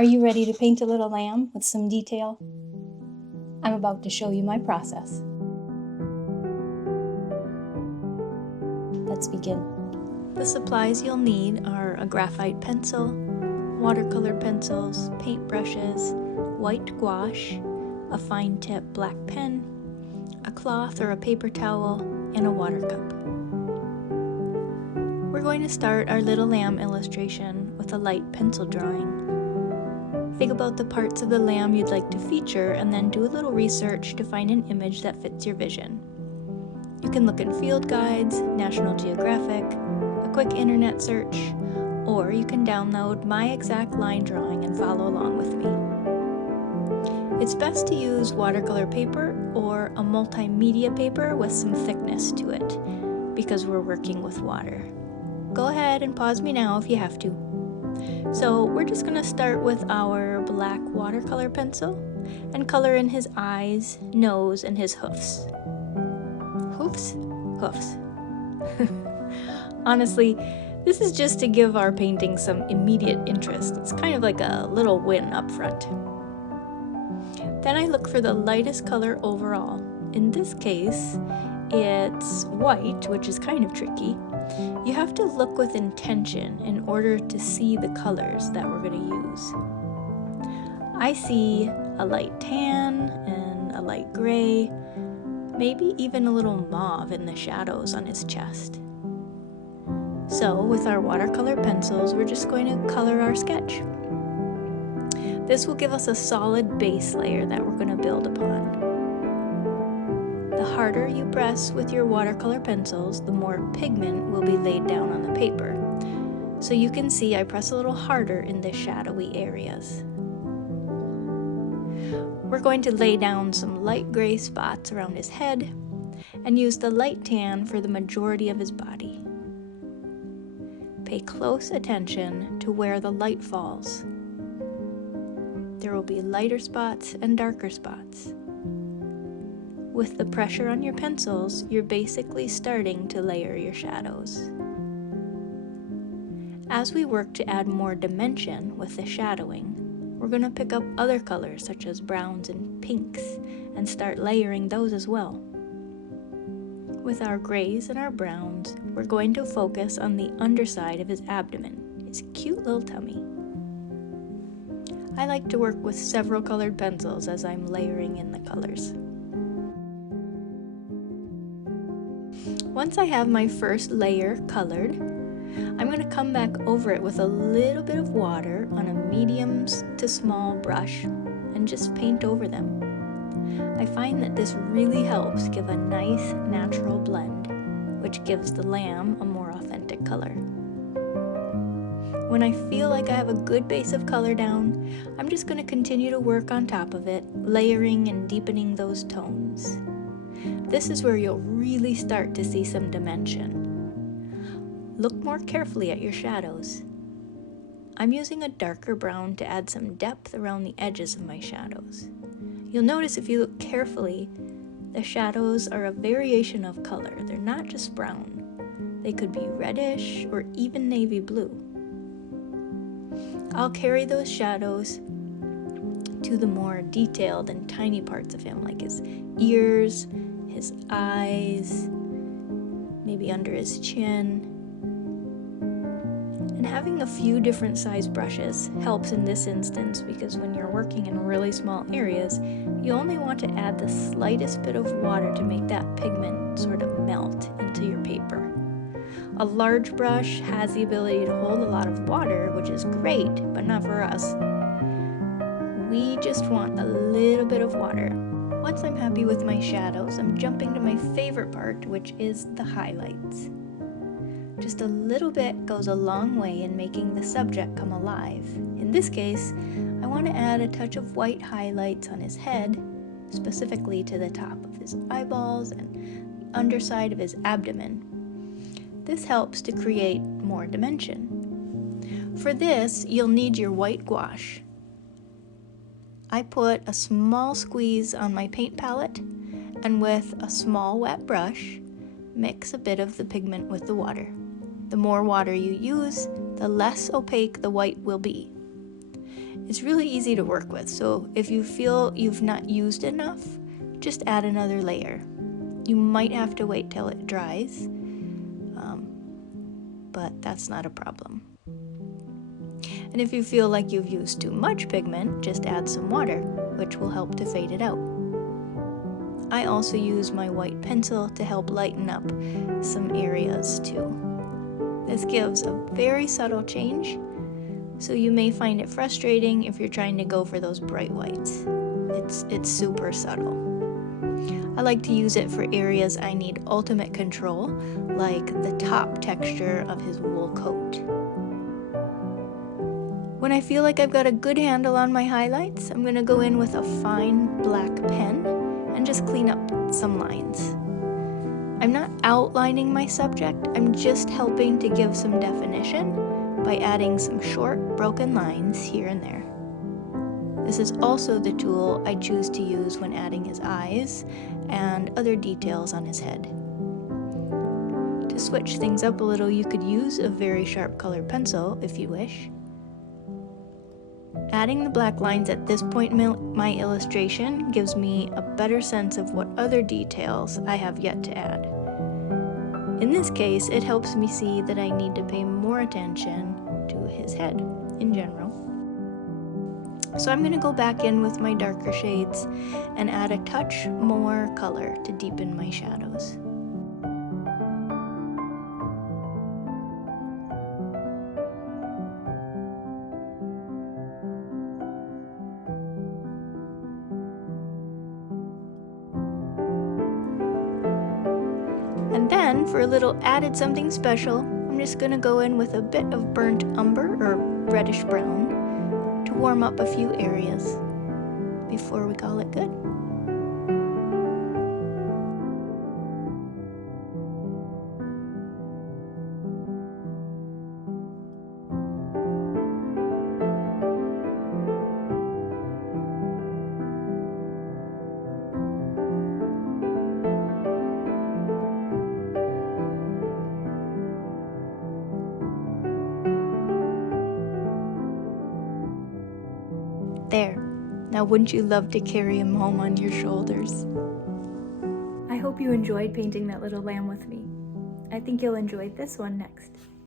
Are you ready to paint a little lamb with some detail? I'm about to show you my process. Let's begin. The supplies you'll need are a graphite pencil, watercolor pencils, paint brushes, white gouache, a fine tip black pen, a cloth or a paper towel, and a water cup. We're going to start our little lamb illustration with a light pencil drawing. Think about the parts of the lamb you'd like to feature and then do a little research to find an image that fits your vision. You can look in field guides, National Geographic, a quick internet search, or you can download my exact line drawing and follow along with me. It's best to use watercolor paper or a multimedia paper with some thickness to it, because we're working with water. Go ahead and pause me now if you have to. So we're just going to start with our black watercolor pencil and color in his eyes, nose, and his hoofs. Hoofs? Hoofs. Honestly, this is just to give our painting some immediate interest. It's kind of like a little win up front. Then I look for the lightest color overall. In this case, it's white, which is kind of tricky. You have to look with intention in order to see the colors that we're going to use. I see a light tan and a light gray, maybe even a little mauve in the shadows on his chest. So with our watercolor pencils, we're just going to color our sketch. This will give us a solid base layer that we're going to build upon. The harder you press with your watercolor pencils, the more pigment will be laid down on the paper. So you can see I press a little harder in the shadowy areas. We're going to lay down some light gray spots around his head and use the light tan for the majority of his body. Pay close attention to where the light falls. There will be lighter spots and darker spots. With the pressure on your pencils, you're basically starting to layer your shadows. As we work to add more dimension with the shadowing, we're going to pick up other colors such as browns and pinks and start layering those as well. With our grays and our browns, we're going to focus on the underside of his abdomen, his cute little tummy. I like to work with several colored pencils as I'm layering in the colors. Once I have my first layer colored, I'm going to come back over it with a little bit of water on a medium to small brush and just paint over them. I find that this really helps give a nice natural blend, which gives the lamb a more authentic color. When I feel like I have a good base of color down, I'm just going to continue to work on top of it, layering and deepening those tones. This is where you'll really start to see some dimension. Look more carefully at your shadows. I'm using a darker brown to add some depth around the edges of my shadows. You'll notice if you look carefully, the shadows are a variation of color. They're not just brown. They could be reddish or even navy blue. I'll carry those shadows to the more detailed and tiny parts of him, like his ears, his eyes, maybe under his chin. And having a few different size brushes helps in this instance because when you're working in really small areas, you only want to add the slightest bit of water to make that pigment sort of melt into your paper. A large brush has the ability to hold a lot of water, which is great, but not for us. We just want a little bit of water. Once I'm happy with my shadows, I'm jumping to my favorite part, which is the highlights. Just a little bit goes a long way in making the subject come alive. In this case, I want to add a touch of white highlights on his head, specifically to the top of his eyeballs and the underside of his abdomen. This helps to create more dimension. For this, you'll need your white gouache. I put a small squeeze on my paint palette and with a small wet brush, mix a bit of the pigment with the water. The more water you use, the less opaque the white will be. It's really easy to work with, so if you feel you've not used enough, just add another layer. You might have to wait till it dries, but that's not a problem. And if you feel like you've used too much pigment, just add some water, which will help to fade it out. I also use my white pencil to help lighten up some areas too. This gives a very subtle change, so you may find it frustrating if you're trying to go for those bright whites. It's super subtle. I like to use it for areas I need ultimate control, like the top texture of his wool coat. When I feel like I've got a good handle on my highlights, I'm going to go in with a fine black pen and just clean up some lines. I'm not outlining my subject, I'm just helping to give some definition by adding some short, broken lines here and there. This is also the tool I choose to use when adding his eyes and other details on his head. To switch things up a little, you could use a very sharp colored pencil if you wish. Adding the black lines at this point in my illustration gives me a better sense of what other details I have yet to add. In this case, it helps me see that I need to pay more attention to his head in general. So I'm going to go back in with my darker shades and add a touch more color to deepen my shadows. And then, for a little added something special, I'm just going to go in with a bit of burnt umber or reddish brown to warm up a few areas before we call it good. There. Now wouldn't you love to carry him home on your shoulders? I hope you enjoyed painting that little lamb with me. I think you'll enjoy this one next.